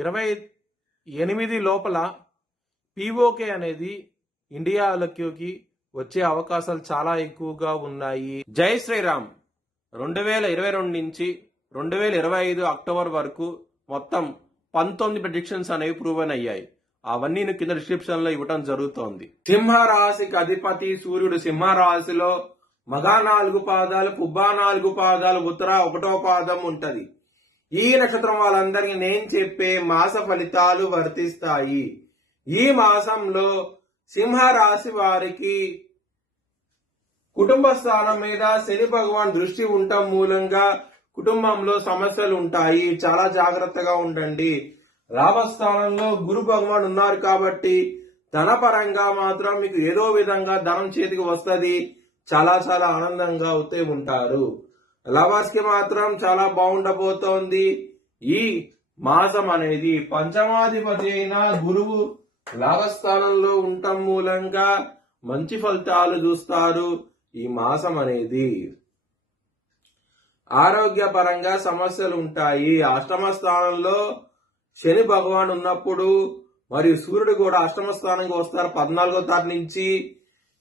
2028 లోపల పీఓకే అనేది ఇండియాలోకి వచ్చే అవకాశాలు చాలా ఎక్కువగా ఉన్నాయి. జై శ్రీరామ్. 2022 నుంచి 2025 అక్టోబర్ వరకు మొత్తం 19 ప్రెడిక్షన్స్ అనేవి ప్రూవన్ అయ్యాయి. అవన్నీ కింద డిస్క్రిప్షన్ లో ఇవ్వటం జరుగుతోంది. సింహరాశికి అధిపతి సూర్యుడు సింహరాశిలో మగా 4 పాదాలు, పుబ్బా 4 పాదాలు, ఉత్తర 1వ పాదం ఉంటది. ఈ నక్షత్రం వాళ్ళందరికీ నేను చెప్పే మాస ఫలితాలు వర్తిస్తాయి. ఈ మాసంలో సింహరాశి వారికి కుటుంబ స్థానం మీద శని భగవాన్ దృష్టి ఉండటం మూలంగా కుటుంబంలో సమస్యలు ఉంటాయి. చాలా జాగ్రత్తగా ఉండండి. లాభస్థానంలో గురు భగవాన్ ఉన్నారు కాబట్టి ధనపరంగా మాత్రం మీకు ఏదో విధంగా ధనం చేతికి వస్తుంది. చాలా చాలా ఆనందంగా అవుతూ ఉంటారు. లవర్స్ కి మాత్రం చాలా బాగుండబోతోంది. ఈ మాసం అనేది పంచమాధిపతి అయిన గురువు లాభస్థానంలో ఉండటం మూలంగా మంచి ఫలితాలు చూస్తారు. ఈ మాసం అనేది ఆరోగ్యపరంగా సమస్యలు ఉంటాయి. అష్టమ స్థానంలో శని భగవాన్ ఉన్నప్పుడు మరియు సూర్యుడు కూడా అష్టమ స్థానానికి వస్తారు 14వ తారీఖు నుంచి.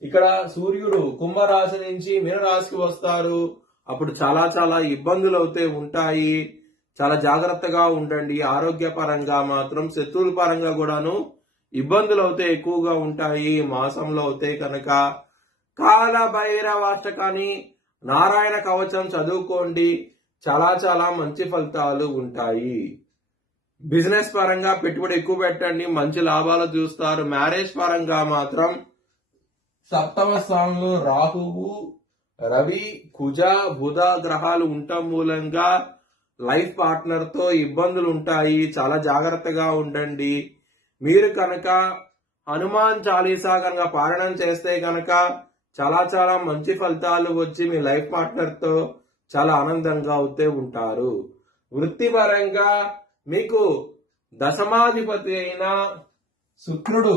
ఇక్కడ సూర్యుడు కుంభరాశి నుంచి మీనరాశికి వస్తారు. అప్పుడు చాలా చాలా ఇబ్బందులు అవుతే ఉంటాయి. చాలా జాగ్రత్తగా ఉండండి. ఆరోగ్యపరంగా మాత్రం శత్రువుల పరంగా కూడాను ఇబ్బందులు అవుతే ఎక్కువగా ఉంటాయి. మాసంలో అవుతే కనుక కాల భైరవాష్టకాన్ని నారాయణ కవచం చదువుకోండి. చాలా చాలా మంచి ఫలితాలు ఉంటాయి. బిజినెస్ పరంగా పెట్టుబడి ఎక్కువ పెట్టండి, మంచి లాభాలు చూస్తారు. మ్యారేజ్ పరంగా మాత్రం సప్తమ స్థానంలో రాహువు, రవి, కుజ, బుధ గ్రహాలు ఉండటం మూలంగా లైఫ్ పార్ట్నర్ తో ఇబ్బందులు ఉంటాయి. చాలా జాగ్రత్తగా ఉండండి. మీరు కనుక హనుమాన్ చాలీసా కనుక పారాయణం చేస్తే కనుక చాలా చాలా మంచి ఫలితాలు వచ్చి మీ లైఫ్ పార్ట్నర్ తో చాలా ఆనందంగా అవుతూ ఉంటారు. వృత్తిపరంగా మీకు దశమాధిపతి అయిన శుక్రుడు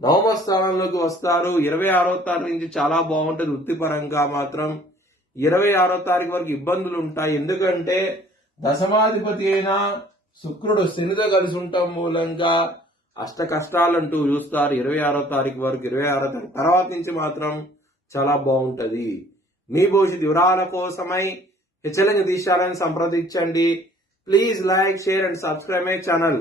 9వ స్థానంలోకి వస్తారు. 26వ తారీఖు నుంచి చాలా బాగుంటుంది. వృత్తిపరంగా మాత్రం 26వ తారీఖు వరకు ఇబ్బందులు ఉంటాయి. ఎందుకంటే దశమాధిపతి అయిన శుక్రుడు శనితో కలిసి ఉండటం మూలంగా అష్ట కష్టాలంటూ చూస్తారు 26వ తారీఖు వరకు. 26వ తారీఖు తర్వాత నుంచి మాత్రం చాలా బాగుంటది. మీ భవిష్యత్ వివరాల కోసమై హెచ్చరిక తీశాలని సంప్రదించండి. Please like, share and subscribe my channel.